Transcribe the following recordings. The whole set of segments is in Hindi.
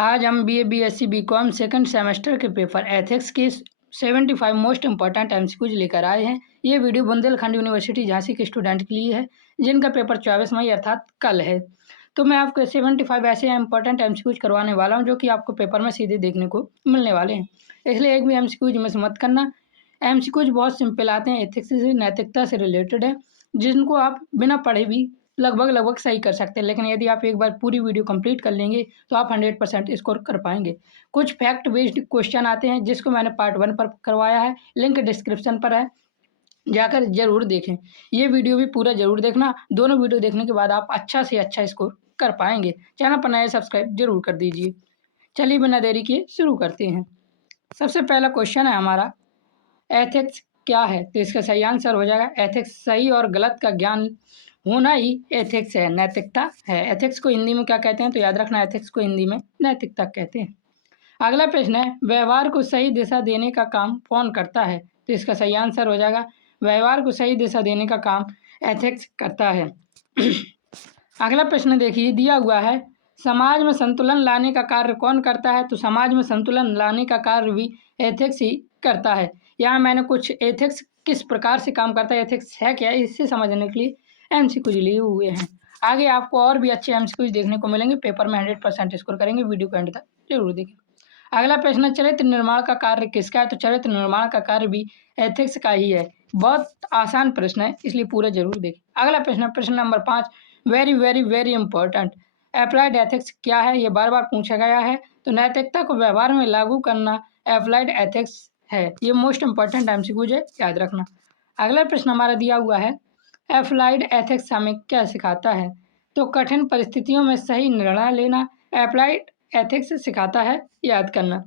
आज हम BA, BSc, BCom second semester के पेपर एथिक्स के 75 मोस्ट इंपॉर्टेंट एमसीक्यूज लेकर आए हैं। ये वीडियो बुंदेलखंड यूनिवर्सिटी झांसी के स्टूडेंट के लिए है जिनका पेपर 24 मई अर्थात कल है। तो मैं आपको 75 ऐसे इंपॉर्टेंट एमसीक्यूज करवाने वाला हूं जो कि आपको पेपर में सीधे देखने को मिलने वाले हैं, इसलिए एक भी एमसीक्यूज मिस मत करना। एमसीक्यूज बहुत सिंपल आते हैं, एथिक्स से नैतिकता से रिलेटेड है, जिनको आप बिना पढ़े भी लगभग सही कर सकते हैं। लेकिन यदि आप एक बार पूरी वीडियो कंप्लीट कर लेंगे तो आप 100% स्कोर कर पाएंगे। कुछ फैक्ट बेस्ड क्वेश्चन आते हैं जिसको मैंने पार्ट 1 पर करवाया है, लिंक डिस्क्रिप्शन पर है, जाकर जरूर देखें। ये वीडियो भी पूरा जरूर देखना, दोनों वीडियो देखने के बाद आप अच्छा से अच्छा स्कोर कर पाएंगे। चैनल पर नए सब्सक्राइब जरूर कर दीजिए। चलिए बिना देरी किए शुरू करते हैं। सबसे पहला क्वेश्चन है हमारा, एथिक्स क्या है? तो इसका सही आंसर हो जाएगा एथिक्स सही और गलत का ज्ञान होना ही एथिक्स है, नैतिकता है। एथिक्स को हिंदी में क्या कहते हैं? तो याद रखना, एथिक्स को हिंदी में नैतिकता कहते हैं। अगला प्रश्न है, व्यवहार को सही दिशा देने का काम कौन करता है? तो इसका सही आंसर हो जाएगा व्यवहार को सही दिशा देने का काम एथिक्स करता है। अगला प्रश्न देखिए, दिया हुआ है, समाज में संतुलन लाने का कार्य कौन करता है? तो समाज में संतुलन लाने का कार्य भी एथिक्स ही करता है। यहाँ मैंने कुछ एथिक्स किस प्रकार से काम करता है, एथिक्स है क्या, इससे समझने के लिए एमसीक्यूज लिए हुए हैं। आगे आपको और भी अच्छे एमसीक्यूज देखने को मिलेंगे, पेपर में 100% स्कोर करेंगे। वीडियो को एंड तक जरूर देखें। अगला प्रश्न, चरित्र निर्माण का कार्य किसका है? तो चरित्र निर्माण का कार्य भी एथिक्स का ही है। बहुत आसान प्रश्न है, इसलिए पूरा जरूर देखें। अगला प्रश्न, प्रश्न number 5, very important, applied ethics क्या है? ये बार बार पूछा गया है। तो नैतिकता को व्यवहार में लागू करना अप्लाइड एथिक्स है। ये मोस्ट इंपॉर्टेंट एमसीक्यूज है, याद रखना। अगला प्रश्न हमारा दिया हुआ है, अप्लाइड एथिक्स हमें क्या सिखाता है? तो कठिन परिस्थितियों में सही निर्णय लेना अप्लाइड एथिक्स सिखाता है, याद करना।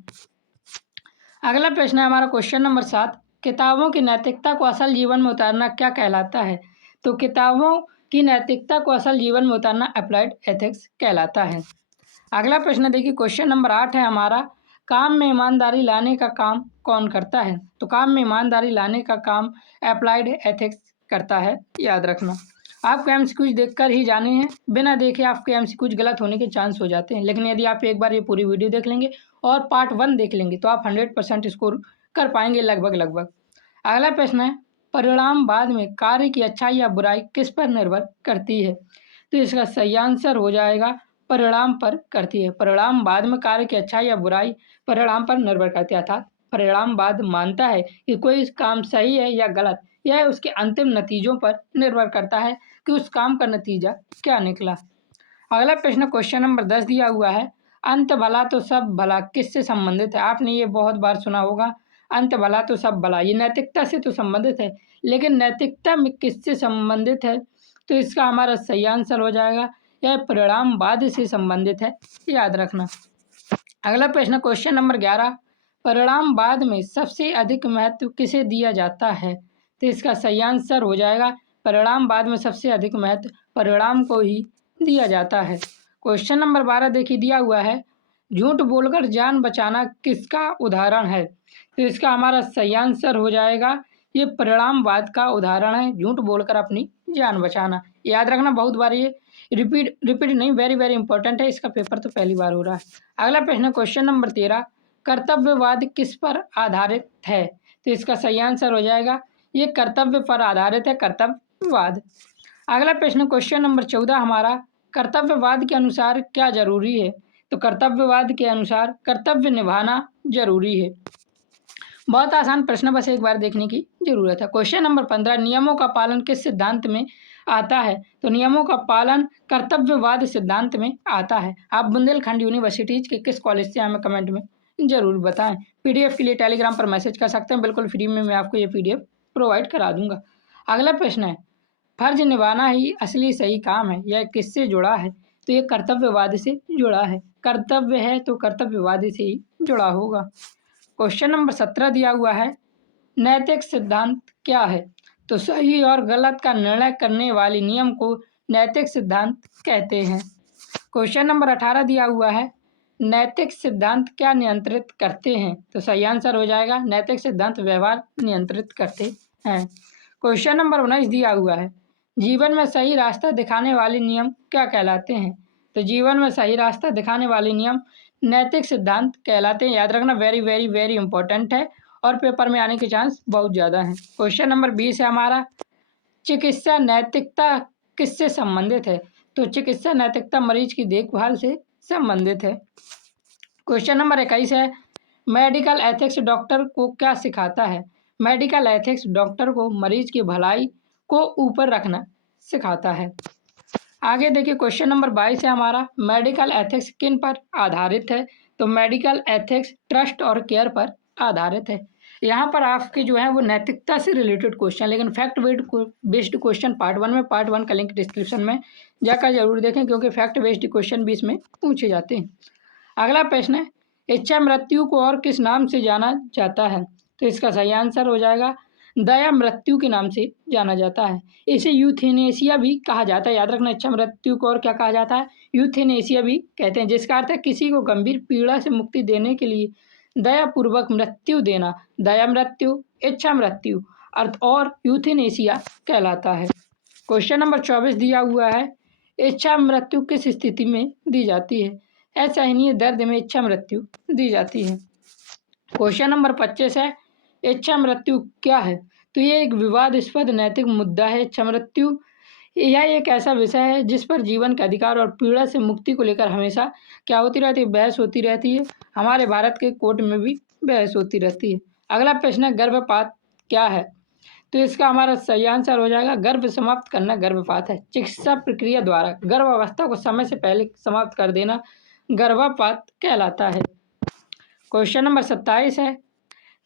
अगला प्रश्न है हमारा क्वेश्चन नंबर 7, किताबों की नैतिकता को असल जीवन में उतारना क्या कहलाता है? तो किताबों की नैतिकता को असल जीवन में उतारना अप्लाइड एथिक्स कहलाता है। अगला प्रश्न देखिए, क्वेश्चन नंबर 8 है हमारा, काम में ईमानदारी लाने का काम कौन करता है? तो काम में ईमानदारी लाने का काम अप्लाइड एथिक्स करता है, याद रखना। आपको एमसीक्यूज देखकर ही जाने हैं, बिना देखे आपके एमसीक्यूज गलत होने के चांस हो जाते हैं। लेकिन यदि आप एक बार ये पूरी वीडियो देख लेंगे और पार्ट 1 देख लेंगे तो आप 100% स्कोर कर पाएंगे लगभग। अगला प्रश्न है, परिणाम बाद में कार्य की अच्छाई या बुराई किस पर निर्भर करती है? तो इसका सही आंसर हो जाएगा परिणाम पर करती है। परिणाम बाद में कार्य की अच्छाई या बुराई परिणाम पर निर्भर करती है, अर्थात परिणाम बाद मानता है कि कोई काम सही है या गलत, यह उसके अंतिम नतीजों पर निर्भर करता है कि उस काम का नतीजा क्या निकला। अगला प्रश्न, क्वेश्चन नंबर 10 दिया हुआ है, अंत भला तो सब भला किससे संबंधित है? आपने ये बहुत बार सुना होगा, अंत भला तो सब भला। ये नैतिकता से तो संबंधित है, लेकिन नैतिकता में किससे संबंधित है? तो इसका हमारा सही आंसर हो जाएगा यह परिणामवाद से संबंधित है, याद रखना। अगला प्रश्न, क्वेश्चन नंबर 11, परिणामवाद में सबसे अधिक महत्व किसे दिया जाता है? तो इसका सही आंसर हो जाएगा परिणामवाद में सबसे अधिक महत्व परिणाम को ही दिया जाता है। क्वेश्चन नंबर 12 देखिए, दिया हुआ है, झूठ बोलकर जान बचाना किसका उदाहरण है? तो इसका हमारा सही आंसर हो जाएगा ये परिणामवाद का उदाहरण है, झूठ बोलकर अपनी जान बचाना। याद रखना, बहुत बार ये रिपीट नहीं, वेरी इंपॉर्टेंट है, इसका पेपर तो पहली बार हो रहा है। अगला प्रश्न, क्वेश्चन नंबर 13, कर्तव्यवाद किस पर आधारित है? तो इसका सही आंसर हो जाएगा ये कर्तव्य पर आधारित है, कर्तव्यवाद। अगला प्रश्न, क्वेश्चन नंबर 14 हमारा, कर्तव्यवाद के अनुसार क्या जरूरी है? तो कर्तव्यवाद के अनुसार कर्तव्य निभाना जरूरी है। बहुत आसान प्रश्न, बस एक बार देखने की जरूरत है। क्वेश्चन नंबर 15, नियमों का पालन किस सिद्धांत में आता है? तो नियमों का पालन कर्तव्यवाद सिद्धांत में आता है। आप बुंदेलखंड यूनिवर्सिटीज के किस कॉलेज से हमें कमेंट में जरूर बताएं। पीडीएफ के लिए टेलीग्राम पर मैसेज कर सकते हैं, बिल्कुल फ्री में मैं आपको ये पीडीएफ प्रोवाइड करा दूंगा। अगला प्रश्न है, फर्ज निभाना ही असली सही काम है, यह किससे जुड़ा है? तो ये कर्तव्यवाद से जुड़ा है, कर्तव्य है तो कर्तव्यवाद से ही जुड़ा होगा। क्वेश्चन नंबर 17 दिया हुआ है, नैतिक सिद्धांत क्या है? तो सही और गलत का निर्णय करने वाले नियम को नैतिक सिद्धांत कहते हैं। क्वेश्चन नंबर 18 दिया हुआ है, नैतिक सिद्धांत क्या नियंत्रित करते हैं? तो सही आंसर हो जाएगा नैतिक सिद्धांत व्यवहार नियंत्रित करते हैं। क्वेश्चन नंबर 19 दिया हुआ है, जीवन में सही रास्ता दिखाने वाले नियम क्या कहलाते हैं? तो जीवन में सही रास्ता दिखाने वाले नियम नैतिक सिद्धांत कहलाते हैं। याद रखना, वेरी वेरी वेरी इंपॉर्टेंट है और पेपर में आने के चांस बहुत ज़्यादा हैं। क्वेश्चन नंबर 20 है हमारा, चिकित्सा नैतिकता किससे संबंधित है? तो चिकित्सा नैतिकता मरीज की देखभाल से संबंधित है। क्वेश्चन नंबर 21 है, मेडिकल एथिक्स डॉक्टर को क्या सिखाता है? मेडिकल एथिक्स डॉक्टर को मरीज की भलाई को ऊपर रखना सिखाता है। आगे देखिए क्वेश्चन नंबर 22 है हमारा, मेडिकल एथिक्स किन पर आधारित है? तो मेडिकल एथिक्स ट्रस्ट और केयर पर आधारित है। यहाँ पर आपके जो है वो नैतिकता से रिलेटेड क्वेश्चन, लेकिन फैक्ट बेस्ड क्वेश्चन पार्ट 1 में, पार्ट 1 का लिंक डिस्क्रिप्शन में जाकर जरूर देखें, क्योंकि फैक्ट बेस्ड क्वेश्चन भी इसमें पूछे जाते हैं। अगला प्रश्न है, इच्छा मृत्यु को और किस नाम से जाना जाता है? तो इसका सही आंसर हो जाएगा दया मृत्यु के नाम से जाना जाता है। इसे यूथेनेसिया भी कहा जाता है। याद रखना, इच्छा मृत्यु को और क्या कहा जाता है? यूथेनेसिया भी कहते हैं, जिसका अर्थ है किसी को गंभीर पीड़ा से मुक्ति देने के लिए दयापूर्वक मृत्यु देना। दया मृत्यु, इच्छा मृत्यु अर्थ और यूथेनेसिया कहलाता है। क्वेश्चन नंबर 24 दिया हुआ है, इच्छा मृत्यु किस स्थिति में दी जाती है? असहनीय दर्द में इच्छा मृत्यु दी जाती है। क्वेश्चन नंबर 25 है, इच्छा मृत्यु क्या है? तो ये एक विवादास्पद नैतिक मुद्दा है। इच्छा मृत्यु यह एक ऐसा विषय है जिस पर जीवन का अधिकार और पीड़ा से मुक्ति को लेकर हमेशा क्या होती रहती है? बहस होती रहती है। हमारे भारत के कोर्ट में भी बहस होती रहती है। अगला प्रश्न है, गर्भपात क्या है? तो इसका हमारा सही आंसर हो जाएगा गर्भ समाप्त करना गर्भपात है। चिकित्सा प्रक्रिया द्वारा गर्भावस्था को समय से पहले समाप्त कर देना गर्भपात कहलाता है। क्वेश्चन नंबर 27 है,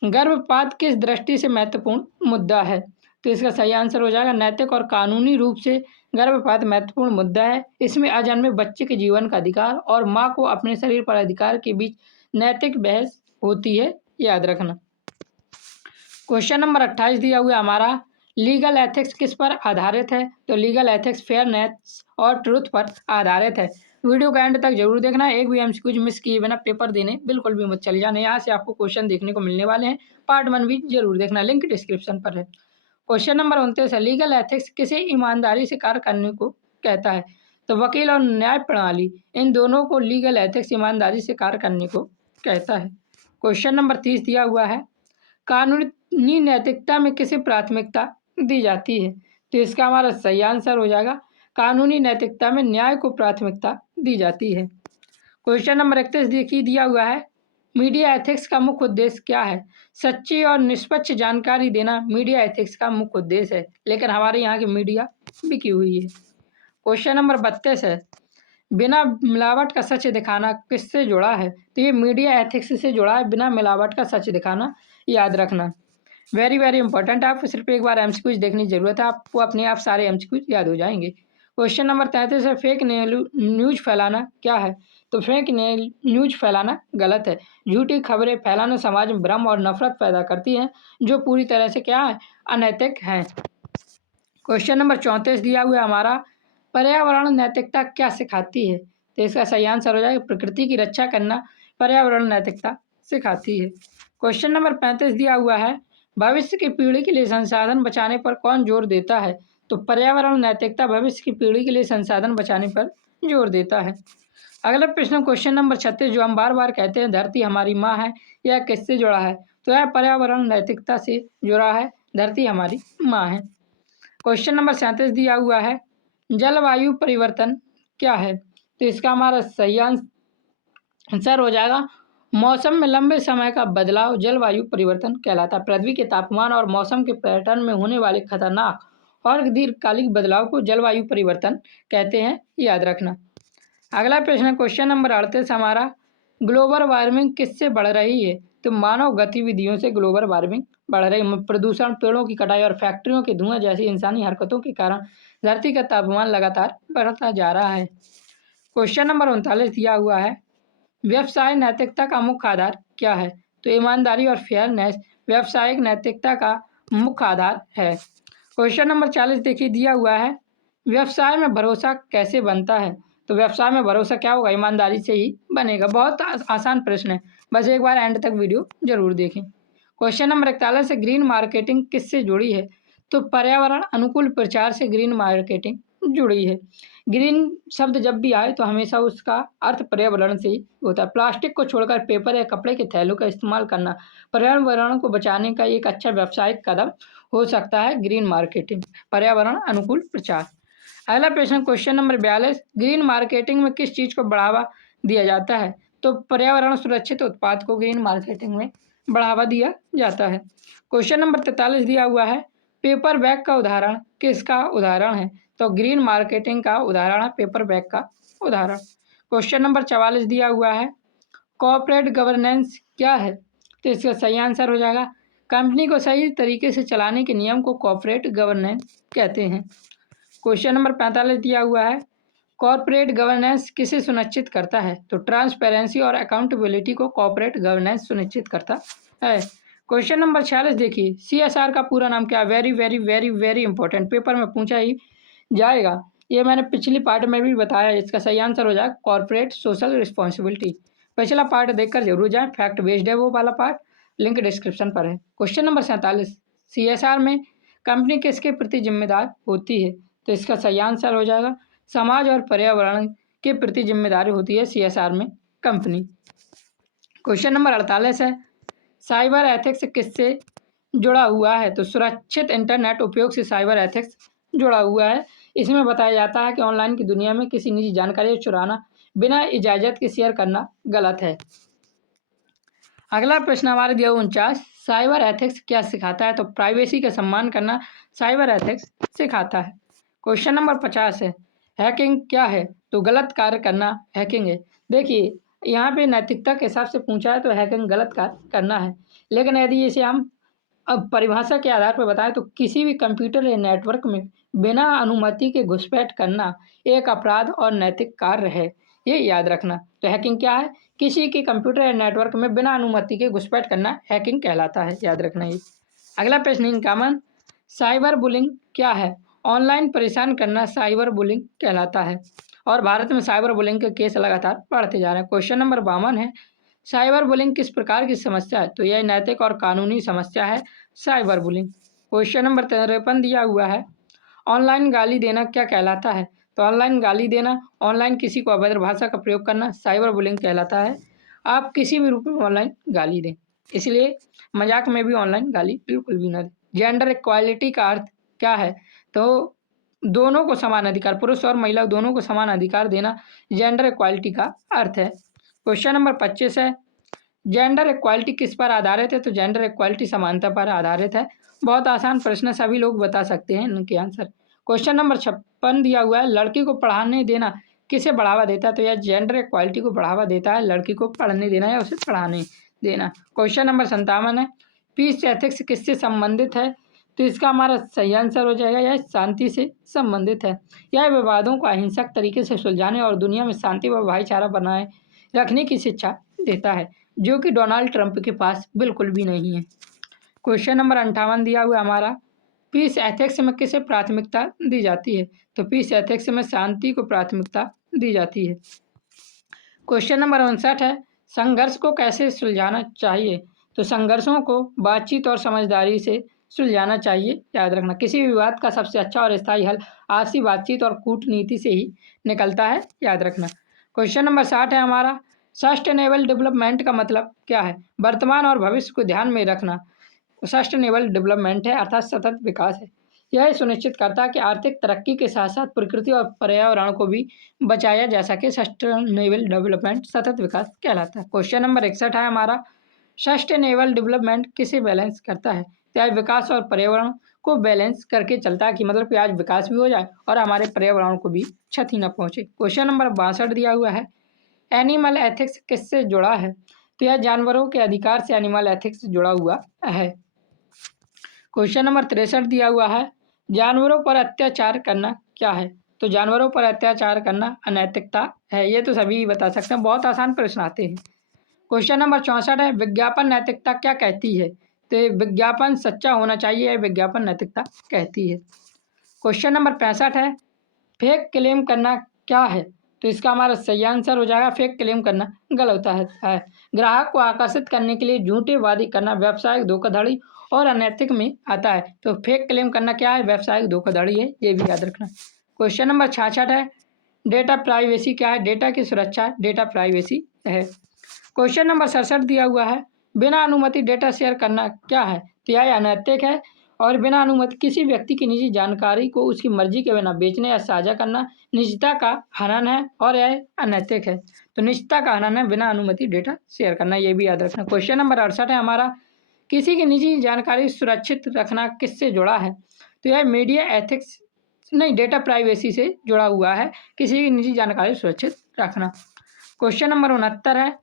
गर्भपात किस दृष्टि से महत्वपूर्ण मुद्दा है? तो इसका सही आंसर हो जाएगा नैतिक और कानूनी रूप से गर्भपात महत्वपूर्ण मुद्दा है। इसमें अजन्मे बच्चे के जीवन का अधिकार और माँ को अपने शरीर पर अधिकार के बीच नैतिक बहस होती है, याद रखना। क्वेश्चन नंबर 28 दिया हुआ हमारा, लीगल एथिक्स किस पर आधारित है? तो लीगल एथिक्स फेयरनेस और ट्रुथ पर आधारित है। वीडियो का एंड तक जरूर देखना, एक भी एमसीक्यू मिस किए बिना पेपर देने बिल्कुल भी मत चले जाना। यहाँ से आपको क्वेश्चन देखने को मिलने वाले हैं। पार्ट 1 भी जरूर देखना, लिंक डिस्क्रिप्शन पर है। क्वेश्चन नंबर 29 है, लीगल एथिक्स किसे ईमानदारी से कार्य करने को कहता है? तो वकील और न्याय प्रणाली, इन दोनों को लीगल एथिक्स ईमानदारी से कार्य करने को कहता है। क्वेश्चन नंबर 30 दिया हुआ है, कानूनी नैतिकता में किसे प्राथमिकता दी जाती है? तो इसका हमारा सही आंसर हो जाएगा कानूनी नैतिकता में न्याय को प्राथमिकता दी जाती है। क्वेश्चन नंबर 31 देखिए दिया हुआ है, मीडिया एथिक्स का मुख्य उद्देश्य क्या है? सच्ची और निष्पक्ष जानकारी देना मीडिया एथिक्स का मुख्य उद्देश्य है, लेकिन हमारे यहाँ की मीडिया बिकी हुई है। क्वेश्चन नंबर 32 है, बिना मिलावट का सच दिखाना किससे जुड़ा है? तो ये मीडिया एथिक्स से जुड़ा है, बिना मिलावट का सच दिखाना, याद रखना। वेरी वेरी इंपॉर्टेंट, आपको सिर्फ एक बार एमसीक्यूज देखने की जरूरत है, आपको अपने आप सारे एमसीक्यूज याद हो जाएंगे। क्वेश्चन नंबर 33 है, फेक न्यूज फैलाना क्या है? तो फेक न्यूज फैलाना गलत है। झूठी खबरें फैलाना समाज में भ्रम और नफरत पैदा करती है, जो पूरी तरह से क्या है? अनैतिक है। क्वेश्चन नंबर 34 दिया हुआ है हमारा, पर्यावरण नैतिकता क्या सिखाती है? तो इसका सही आंसर हो जाएगा प्रकृति की रक्षा करना पर्यावरण नैतिकता सिखाती है। क्वेश्चन नंबर 35 दिया हुआ है, भविष्य की पीढ़ी के लिए संसाधन बचाने पर कौन जोर देता है? तो पर्यावरण नैतिकता भविष्य की पीढ़ी के लिए संसाधन बचाने पर जोर देता है। अगला प्रश्न क्वेश्चन नंबर 36, जो हम बार बार कहते हैं धरती हमारी माँ है, यह किससे जुड़ा है? तो यह पर्यावरण नैतिकता से जुड़ा है, धरती हमारी माँ है। क्वेश्चन नंबर 37 दिया हुआ है, जलवायु परिवर्तन क्या है? तो इसका हमारा सही आंसर हो जाएगा मौसम में लंबे समय का बदलाव जलवायु परिवर्तन कहलाता है। पृथ्वी के तापमान और मौसम के पैटर्न में होने वाले खतरनाक और दीर्घकालिक बदलाव को जलवायु परिवर्तन कहते हैं, याद रखना। अगला प्रश्न क्वेश्चन नंबर 38 हमारा, ग्लोबल वार्मिंग किससे बढ़ रही है? तो मानव गतिविधियों से ग्लोबल वार्मिंग बढ़ रही है। प्रदूषण, पेड़ों की कटाई और फैक्ट्रियों के धुएं जैसी इंसानी हरकतों के कारण धरती का तापमान लगातार बढ़ता जा रहा है। क्वेश्चन नंबर 39 दिया हुआ है, व्यवसाय नैतिकता का मुख्य आधार क्या है? तो ईमानदारी और फेयरनेस व्यावसायिक नैतिकता का मुख्य आधार है। क्वेश्चन नंबर 40 देखिए दिया हुआ है, व्यवसाय में भरोसा कैसे बनता है? तो व्यवसाय में भरोसा क्या होगा? ईमानदारी से ही बनेगा। बहुत आसान प्रश्न है, बस एक बार एंड तक वीडियो जरूर देखें। क्वेश्चन नंबर 41 ग्रीन मार्केटिंग किससे जुड़ी है? तो पर्यावरण अनुकूल प्रचार से ग्रीन मार्केटिंग जुड़ी है। ग्रीन शब्द जब भी आए तो हमेशा उसका अर्थ पर्यावरण से ही होता है। प्लास्टिक को छोड़कर पेपर या कपड़े के थैलों का इस्तेमाल करना पर्यावरण को बचाने का एक अच्छा व्यावसायिक कदम हो सकता है। ग्रीन मार्केटिंग, पर्यावरण अनुकूल प्रचार। अगला प्रश्न, क्वेश्चन नंबर 42, ग्रीन मार्केटिंग में किस चीज़ को बढ़ावा दिया जाता है? तो पर्यावरण सुरक्षित उत्पाद को ग्रीन मार्केटिंग में बढ़ावा दिया जाता है। क्वेश्चन नंबर 43 दिया हुआ है, पेपर बैग का उदाहरण किसका उदाहरण है? तो ग्रीन मार्केटिंग का उदाहरण है पेपर बैग का उदाहरण। क्वेश्चन नंबर 44 दिया हुआ है, कॉर्पोरेट गवर्नेंस क्या है? तो इसका सही आंसर हो जाएगा, कंपनी को सही तरीके से चलाने के नियम को कॉर्पोरेट गवर्नेंस कहते हैं। क्वेश्चन नंबर 45 दिया हुआ है, कॉर्पोरेट गवर्नेंस किसे सुनिश्चित करता है? तो ट्रांसपेरेंसी और अकाउंटेबिलिटी को कॉर्पोरेट गवर्नेंस सुनिश्चित करता है। क्वेश्चन नंबर 46 देखिए, CSR का पूरा नाम क्या है? Very very very very important, paper में पूछा ही जाएगा। ये मैंने पिछली पार्ट में भी बताया, इसका सही आंसर हो जाएगा कॉर्पोरेट सोशल रिस्पॉन्सिबिलिटी। पिछला पार्ट देखकर जरूर जाए, फैक्ट बेस्ड है वो वाला पार्ट, लिंक डिस्क्रिप्शन पर है। क्वेश्चन नंबर 47, CSR में कंपनी किसके प्रति जिम्मेदार होती है? तो इसका सही आंसर हो जाएगा समाज और पर्यावरण के प्रति जिम्मेदारी होती है CSR में कंपनी। क्वेश्चन नंबर 48 है, साइबर एथिक्स किससे जुड़ा हुआ है? तो सुरक्षित इंटरनेट उपयोग से साइबर एथिक्स जुड़ा हुआ है। इसमें बताया जाता है कि ऑनलाइन की दुनिया में किसी निजी जानकारी को चुराना बिना इजाज़त के शेयर करना गलत है। अगला प्रश्न हमारे दिया 49, साइबर एथिक्स क्या सिखाता है? तो प्राइवेसी का सम्मान करना साइबर एथिक्स सिखाता है। क्वेश्चन नंबर 50 है, हैकिंग क्या है? तो गलत कार्य करना हैकिंग है। देखिए यहाँ पे नैतिकता के हिसाब से पूछा है तो हैकिंग गलत कार्य करना है, लेकिन यदि इसे हम अब परिभाषा के आधार पर बताएं तो किसी भी कंप्यूटर या नेटवर्क में बिना अनुमति के घुसपैठ करना एक अपराध और नैतिक कार्य है, ये याद रखना। तो हैकिंग क्या है? किसी के कंप्यूटर या नेटवर्क में बिना अनुमति के घुसपैठ करना हैकिंग कहलाता है, याद रखना ये। अगला प्रश्न इनकॉमन, साइबर बुलिंग क्या है? ऑनलाइन परेशान करना साइबर बुलिंग कहलाता है और भारत में साइबर बुलिंग के केस लगातार बढ़ते जा रहे हैं। क्वेश्चन नंबर 52 है, साइबर बुलिंग किस प्रकार की समस्या है? तो यह नैतिक और कानूनी समस्या है साइबर बुलिंग। क्वेश्चन नंबर 53 दिया हुआ है, ऑनलाइन गाली देना क्या कहलाता है? तो ऑनलाइन गाली देना, ऑनलाइन किसी को अभद्र भाषा का प्रयोग करना साइबर बुलिंग कहलाता है। आप किसी भी रूप में ऑनलाइन गाली दें, इसलिए मजाक में भी ऑनलाइन गाली बिल्कुल भी ना दें। जेंडर इक्वालिटी का अर्थ क्या है? तो दोनों को समान अधिकार, पुरुष और महिला दोनों को समान अधिकार देना जेंडर इक्वालिटी का अर्थ है। क्वेश्चन नंबर 25 है, जेंडर इक्वालिटी किस पर आधारित है? तो जेंडर इक्वालिटी समानता पर आधारित है। बहुत आसान प्रश्न, सभी लोग बता सकते हैं इनके आंसर। क्वेश्चन नंबर 56 दिया हुआ है, लड़की को पढ़ाने देना किसे बढ़ावा देता है? तो यह जेंडर इक्वालिटी को बढ़ावा देता है, लड़की को पढ़ने देना या उसे पढ़ाने देना। क्वेश्चन नंबर 57 है, पीस एथिक्स किससे संबंधित है? तो इसका हमारा सही आंसर हो जाएगा यह शांति से संबंधित है। यह विवादों को अहिंसक तरीके से सुलझाने और दुनिया में शांति व भाईचारा बनाए रखने की शिक्षा देता है, जो कि डोनाल्ड ट्रंप के पास बिल्कुल भी नहीं है। क्वेश्चन नंबर 58 दिया हुआ हमारा, पीस एथिक्स में किसे प्राथमिकता दी जाती है? तो पीस एथिक्स में शांति को प्राथमिकता दी जाती है। क्वेश्चन नंबर 59 है, संघर्ष को कैसे सुलझाना चाहिए? तो संघर्षों को बातचीत और समझदारी से सुलझाना चाहिए, याद रखना। किसी भी विवाद का सबसे अच्छा और स्थायी हल आपसी बातचीत और कूटनीति से ही निकलता है, याद रखना। क्वेश्चन नंबर 60 है हमारा, सस्टेनेबल डेवलपमेंट का मतलब क्या है? वर्तमान और भविष्य को ध्यान में रखना सस्टेनेबल डेवलपमेंट है, अर्थात सतत विकास है। यह सुनिश्चित करता है कि आर्थिक तरक्की के साथ साथ प्रकृति और पर्यावरण को भी बचाया जा सके। सस्टेनेबल डेवलपमेंट सतत विकास कहलाता है। क्वेश्चन नंबर 61 है हमारा, सस्टेनेबल डेवलपमेंट किसे बैलेंस करता है? तो यह विकास और पर्यावरण को बैलेंस करके चलता है, कि मतलब कि आज विकास भी हो जाए और हमारे पर्यावरण को भी क्षति न पहुंचे। क्वेश्चन नंबर 62 दिया हुआ है, एनिमल एथिक्स किससे जुड़ा है? तो यह जानवरों के अधिकार से एनिमल एथिक्स जुड़ा हुआ है। क्वेश्चन नंबर 63 दिया हुआ है, जानवरों पर अत्याचार करना क्या है? तो जानवरों पर अत्याचार करना अनैतिकता है। ये तो सभी बता सकते हैं, बहुत आसान प्रश्न आते हैं। क्वेश्चन नंबर 64 है, विज्ञापन नैतिकता क्या कहती है? तो विज्ञापन सच्चा होना चाहिए, विज्ञापन नैतिकता कहती है। क्वेश्चन नंबर 65 है, फेक क्लेम करना क्या है? तो इसका हमारा सही आंसर हो जाएगा, फेक क्लेम करना गलत है। ग्राहक को आकर्षित करने के लिए झूठे वादे करना व्यावसायिक धोखाधड़ी और अनैतिक में आता है। तो फेक क्लेम करना क्या है? व्यावसायिक धोखाधड़ी है, ये भी याद रखना। क्वेश्चन नंबर 66 है, डेटा प्राइवेसी क्या है? डेटा की सुरक्षा डेटा प्राइवेसी है। क्वेश्चन नंबर 67 दिया हुआ है, बिना अनुमति डेटा शेयर करना क्या है? तो यह अनैतिक है और बिना अनुमति किसी व्यक्ति की निजी जानकारी को उसकी मर्जी के बिना बेचने या साझा करना निजता का हनन है और यह अनैतिक है। तो निजता का हनन है बिना अनुमति डेटा शेयर करना, ये भी याद रखना। क्वेश्चन नंबर 68 है हमारा, किसी की निजी जानकारी सुरक्षित रखना किससे जुड़ा है? तो यह मीडिया एथिक्स नहीं, डेटा प्राइवेसी से जुड़ा हुआ है, किसी की निजी जानकारी सुरक्षित रखना। क्वेश्चन नंबर 69 है,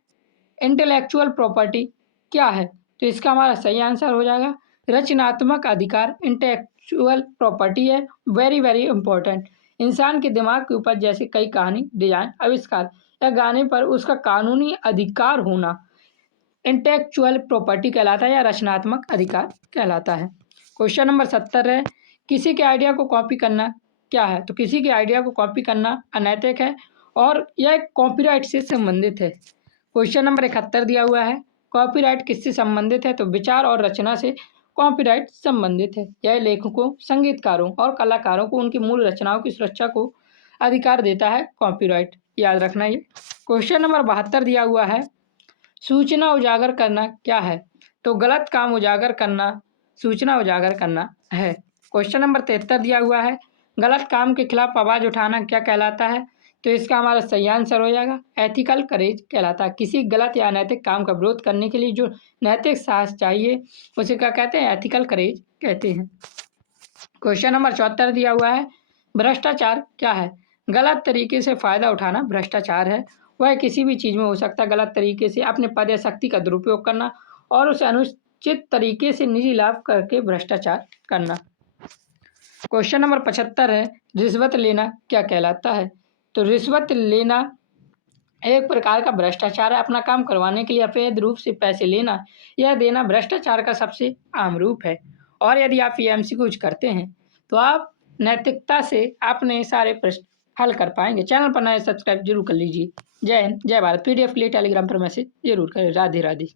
इंटेलेक्चुअल प्रॉपर्टी क्या है? तो इसका हमारा सही आंसर हो जाएगा रचनात्मक अधिकार। इंटेलेक्चुअल प्रॉपर्टी है वेरी वेरी इंपॉर्टेंट, इंसान के दिमाग के ऊपर जैसे कई कहानी, डिजाइन, आविष्कार या गाने पर उसका कानूनी अधिकार होना इंटेलेक्चुअल प्रॉपर्टी कहलाता है या रचनात्मक अधिकार कहलाता है। क्वेश्चन नंबर 70 है, किसी के आइडिया को कॉपी करना क्या है? तो किसी के आइडिया को कॉपी करना अनैतिक है और यह कॉपीराइट से संबंधित है। क्वेश्चन नंबर 71 दिया हुआ है, कॉपीराइट किससे संबंधित है? तो विचार और रचना से कॉपीराइट संबंधित है। यह लेखकों, संगीतकारों और कलाकारों को उनकी मूल रचनाओं की सुरक्षा को अधिकार देता है कॉपीराइट, याद रखना ये। क्वेश्चन नंबर 72 दिया हुआ है, सूचना उजागर करना क्या है? तो गलत काम उजागर करना सूचना उजागर करना है। क्वेश्चन नंबर 73 दिया हुआ है, गलत काम के खिलाफ आवाज़ उठाना क्या कहलाता है? तो इसका हमारा सही आंसर हो जाएगा एथिकल करेज कहलाता है। किसी गलत या अनैतिक काम का विरोध करने के लिए जो नैतिक साहस चाहिए उसे क्या कहते हैं? एथिकल करेज कहते हैं। क्वेश्चन नंबर 74 दिया हुआ है, भ्रष्टाचार क्या है? गलत तरीके से फ़ायदा उठाना भ्रष्टाचार है। वह किसी भी चीज़ में हो सकता है, गलत तरीके से अपने पद या शक्ति का दुरुपयोग करना और उसे अनुचित तरीके से निजी लाभ करके भ्रष्टाचार करना। क्वेश्चन नंबर 75 है, रिश्वत लेना क्या कहलाता है? तो रिश्वत लेना एक प्रकार का भ्रष्टाचार है। अपना काम करवाने के लिए अवैध रूप से पैसे लेना या देना भ्रष्टाचार का सबसे आम रूप है। और यदि आप ये एमसीक्यूज करते हैं तो आप नैतिकता से अपने सारे प्रश्न हल कर पाएंगे। चैनल पर नए सब्सक्राइब जरूर कर लीजिए। जय हिंद, जय भारत। पीडीएफ के लिए टेलीग्राम पर मैसेज जरूर करें। राधे राधे।